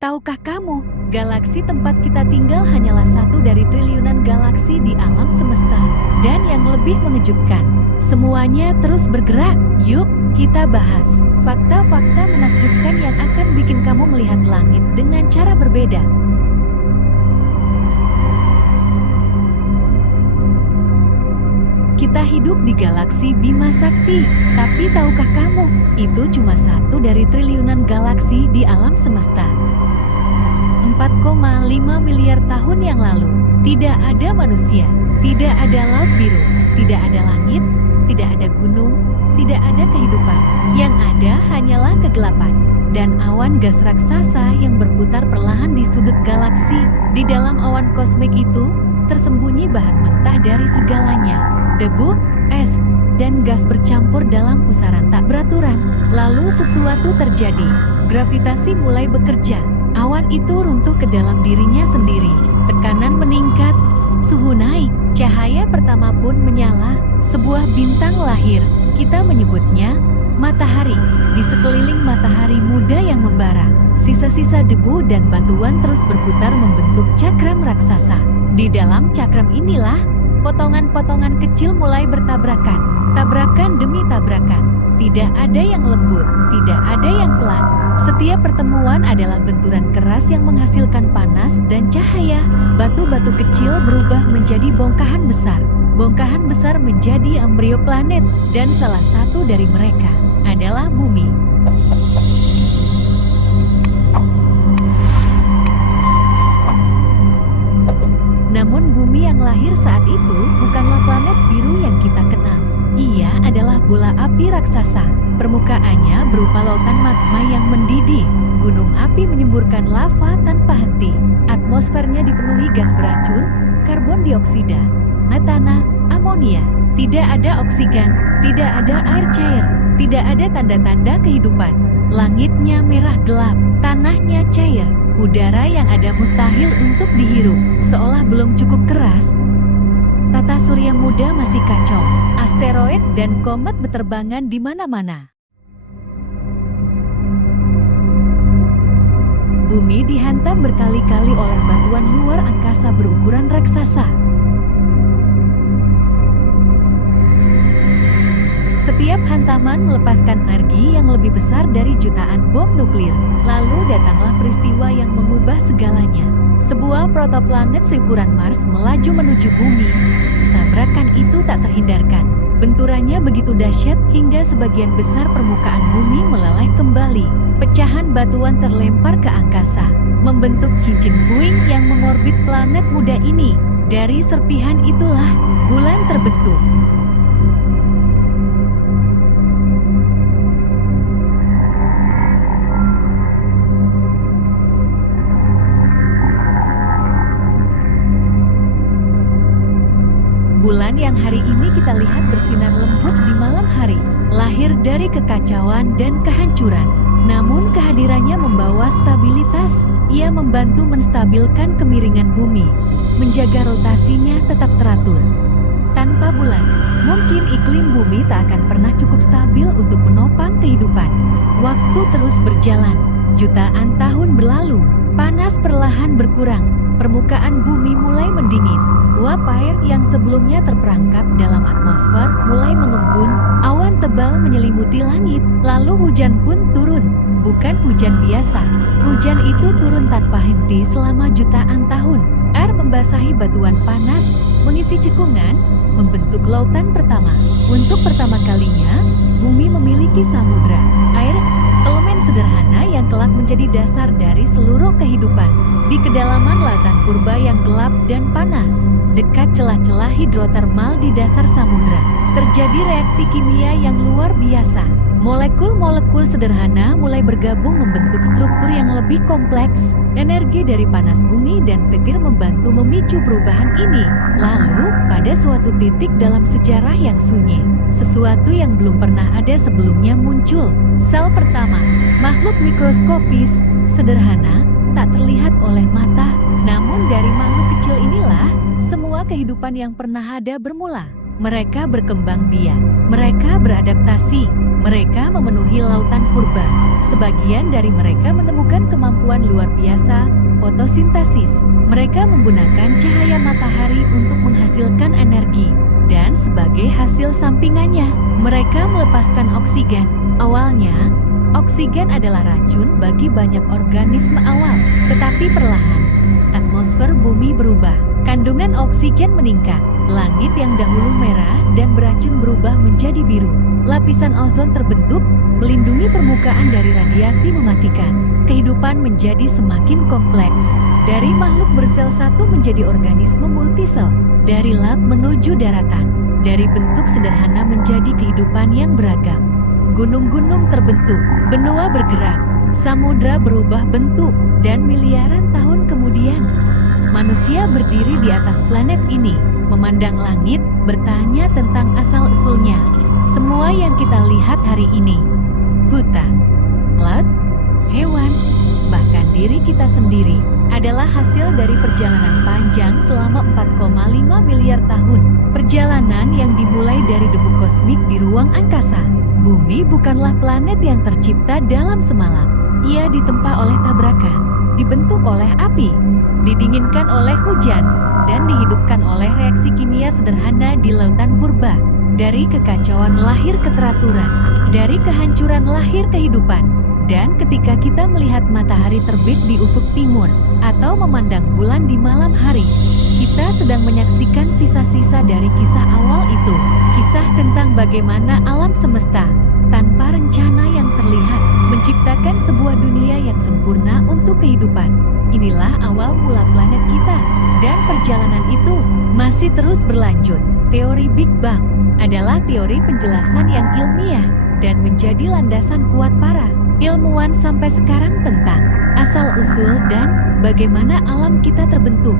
Tahukah kamu, galaksi tempat kita tinggal hanyalah satu dari triliunan galaksi di alam semesta. Dan yang lebih mengejutkan, semuanya terus bergerak. Yuk, kita bahas fakta-fakta menakjubkan yang akan bikin kamu melihat langit dengan cara berbeda. Kita hidup di galaksi Bima Sakti, tapi tahukah kamu, itu cuma satu dari triliunan galaksi di alam semesta. 4,5 miliar tahun yang lalu, tidak ada manusia, tidak ada laut biru, tidak ada langit, tidak ada gunung, tidak ada kehidupan. Yang ada hanyalah kegelapan dan awan gas raksasa yang berputar perlahan di sudut galaksi. Di dalam awan kosmik itu, tersembunyi bahan mentah dari segalanya. Debu, es, dan gas bercampur dalam pusaran tak beraturan. Lalu sesuatu terjadi. Gravitasi mulai bekerja. Awan itu runtuh ke dalam dirinya sendiri. Tekanan meningkat, suhu naik, cahaya pertama pun menyala. Sebuah bintang lahir. Kita menyebutnya matahari. Di sekeliling matahari muda yang membara, sisa-sisa debu dan batuan terus berputar membentuk cakram raksasa. Di dalam cakram inilah, potongan-potongan kecil mulai bertabrakan. Tabrakan demi tabrakan. Tidak ada yang lembut, tidak ada yang pelan. Setiap pertemuan adalah benturan keras yang menghasilkan panas dan cahaya. Batu-batu kecil berubah menjadi bongkahan besar. Bongkahan besar menjadi embrio planet, dan salah satu dari mereka adalah bumi. Namun bumi yang lahir saat itu bukanlah planet biru yang kita kenal. Ia adalah bola api raksasa. Permukaannya berupa lautan magma yang mendidih. Gunung api menyemburkan lava tanpa henti. Atmosfernya dipenuhi gas beracun, karbon dioksida, metana, amonia. Tidak ada oksigen, tidak ada air cair, tidak ada tanda-tanda kehidupan. Langitnya merah gelap, tanahnya cair. Udara yang ada mustahil untuk dihirup, seolah belum cukup keras. Tata surya muda masih kacau. Asteroid dan komet berterbangan di mana-mana. Bumi dihantam berkali-kali oleh batuan luar angkasa berukuran raksasa. Setiap hantaman melepaskan energi yang lebih besar dari jutaan bom nuklir. Lalu datanglah peristiwa yang mengubah segalanya. Sebuah protoplanet seukuran Mars melaju menuju bumi. Tabrakan itu tak terhindarkan. Benturannya begitu dahsyat hingga sebagian besar permukaan bumi meleleh kembali. Pecahan batuan terlempar ke angkasa, membentuk cincin puing yang mengorbit planet muda ini. Dari serpihan itulah, bulan terbentuk. Bulan yang hari ini kita lihat bersinar lembut di malam hari, lahir dari kekacauan dan kehancuran. Namun kehadirannya membawa stabilitas. Ia membantu menstabilkan kemiringan bumi, menjaga rotasinya tetap teratur. Tanpa bulan, mungkin iklim bumi tak akan pernah cukup stabil untuk menopang kehidupan. Waktu terus berjalan, jutaan tahun berlalu, panas perlahan berkurang, permukaan bumi mulai mendingin. Uap air yang sebelumnya terperangkap dalam atmosfer mulai mengembun, awan tebal menyelimuti langit, lalu hujan pun turun. Bukan hujan biasa, hujan itu turun tanpa henti selama jutaan tahun. Air membasahi batuan panas, mengisi cekungan, membentuk lautan pertama. Untuk pertama kalinya, bumi memiliki samudra, air, elemen sederhana yang kelak menjadi dasar dari seluruh kehidupan. Di kedalaman lautan purba yang gelap dan panas, dekat celah-celah hidrotermal di dasar samudra, terjadi reaksi kimia yang luar biasa. Molekul-molekul sederhana mulai bergabung membentuk struktur yang lebih kompleks. Energi dari panas bumi dan petir membantu memicu perubahan ini. Lalu, pada suatu titik dalam sejarah yang sunyi, sesuatu yang belum pernah ada sebelumnya muncul. Sel pertama, makhluk mikroskopis, sederhana, tak terlihat oleh mata. Namun dari makhluk kecil inilah, semua kehidupan yang pernah ada bermula. Mereka berkembang biak, mereka beradaptasi, Mereka memenuhi lautan purba. Sebagian dari mereka menemukan kemampuan luar biasa, fotosintesis. Mereka menggunakan cahaya matahari untuk menghasilkan energi. Dan sebagai hasil sampingannya, mereka melepaskan oksigen. Awalnya, oksigen adalah racun bagi banyak organisme awal. Tetapi perlahan, atmosfer bumi berubah. Kandungan oksigen meningkat. Langit yang dahulu merah dan beracun berubah menjadi biru. Lapisan ozon terbentuk, melindungi permukaan dari radiasi mematikan. Kehidupan menjadi semakin kompleks. Dari makhluk bersel satu menjadi organisme multisel. Dari laut menuju daratan. Dari bentuk sederhana menjadi kehidupan yang beragam. Gunung-gunung terbentuk, benua bergerak, samudra berubah bentuk, dan miliaran tahun kemudian, manusia berdiri di atas planet ini, memandang langit, bertanya tentang asal-usulnya. Semua yang kita lihat hari ini, hutan, laut, hewan, bahkan diri kita sendiri, adalah hasil dari perjalanan panjang selama 4,5 miliar tahun. Perjalanan yang dimulai dari debu kosmik di ruang angkasa. Bumi bukanlah planet yang tercipta dalam semalam. Ia ditempa oleh tabrakan, dibentuk oleh api, didinginkan oleh hujan, dan dihidupkan oleh reaksi kimia sederhana di lautan purba. Dari kekacauan lahir keteraturan, dari kehancuran lahir kehidupan. Dan ketika kita melihat matahari terbit di ufuk timur, atau memandang bulan di malam hari, kita sedang menyaksikan sisa-sisa dari kisah awal itu. Kisah tentang bagaimana alam semesta, tanpa rencana yang terlihat, menciptakan sebuah dunia yang sempurna untuk kehidupan. Inilah awal mula planet kita, dan perjalanan itu masih terus berlanjut. Teori Big Bang adalah teori penjelasan yang ilmiah, dan menjadi landasan kuat para ilmuwan sampai sekarang tentang asal-usul dan bagaimana alam kita terbentuk.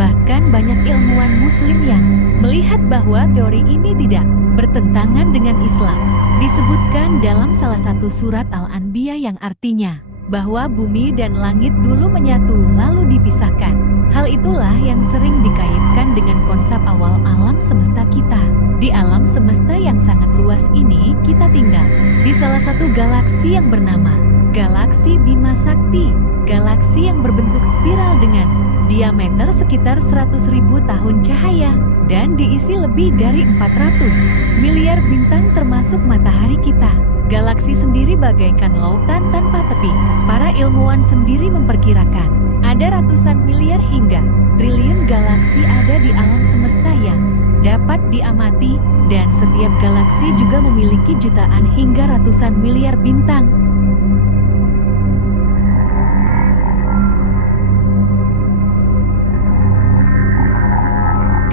Bahkan banyak ilmuwan muslim yang melihat bahwa teori ini tidak bertentangan dengan Islam. Disebutkan dalam salah satu surat Al-Anbiya yang artinya bahwa bumi dan langit dulu menyatu lalu dipisahkan. Hal itulah yang sering dikaitkan dengan konsep awal alam semesta kita. Di alam semesta yang sangat luas ini, kita tinggal di salah satu galaksi yang bernama Galaksi Bima Sakti. Galaksi yang berbentuk spiral dengan diameter sekitar 100.000 tahun cahaya dan diisi lebih dari 400 miliar bintang termasuk matahari kita. Galaksi sendiri bagaikan lautan tanpa tepi. Para ilmuwan sendiri memperkirakan ada ratusan miliar hingga triliun galaksi ada di alam semesta yang dapat diamati, dan setiap galaksi juga memiliki jutaan hingga ratusan miliar bintang.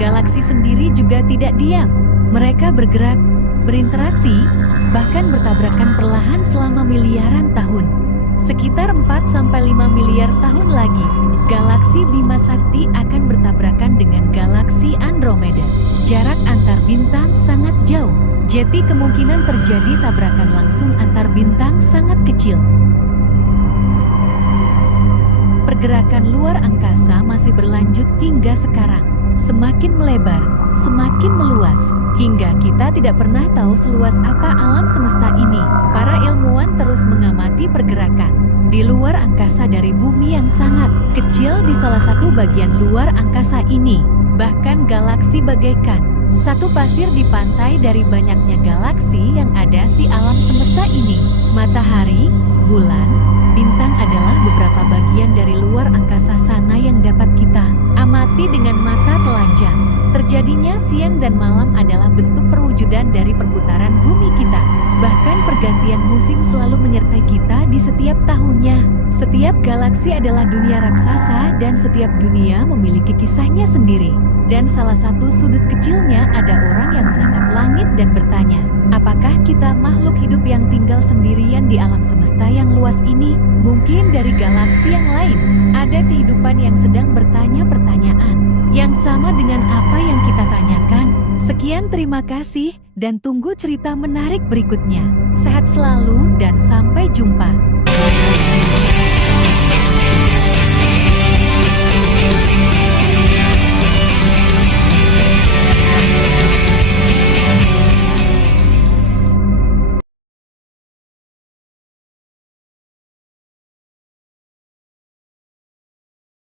Galaksi sendiri juga tidak diam. Mereka bergerak, berinteraksi, bahkan bertabrakan perlahan selama miliaran tahun. Sekitar 4-5 miliar tahun lagi, galaksi Bima Sakti akan bertabrakan dengan galaksi Andromeda. Jarak antar bintang sangat jauh, jadi kemungkinan terjadi tabrakan langsung antar bintang sangat kecil. Pergerakan luar angkasa masih berlanjut hingga sekarang. Semakin melebar, semakin meluas, hingga kita tidak pernah tahu seluas apa alam semesta ini. Para ilmuwan terus mengamati pergerakan di luar angkasa dari bumi yang sangat kecil di salah satu bagian luar angkasa ini. Bahkan galaksi bagaikan satu pasir di pantai dari banyaknya galaksi yang ada di alam semesta ini. Matahari, bulan, bintang adalah beberapa bagian dari luar angkasa sana yang dapat kita amati dengan mata telanjang. Terjadinya siang dan malam adalah bentuk perwujudan dari perputaran bumi kita. Bahkan pergantian musim selalu menyertai kita di setiap tahunnya. Setiap galaksi adalah dunia raksasa dan setiap dunia memiliki kisahnya sendiri. Dan salah satu sudut kecilnya ada orang yang menatap langit dan bertanya, apakah kita makhluk hidup yang tinggal sendirian di alam semesta yang luas ini? Mungkin dari galaksi yang lain ada kehidupan yang sedang bertanya pertanyaan yang sama dengan apa yang kita tanyakan. Sekian, terima kasih dan tunggu cerita menarik berikutnya. Sehat selalu dan sampai jumpa.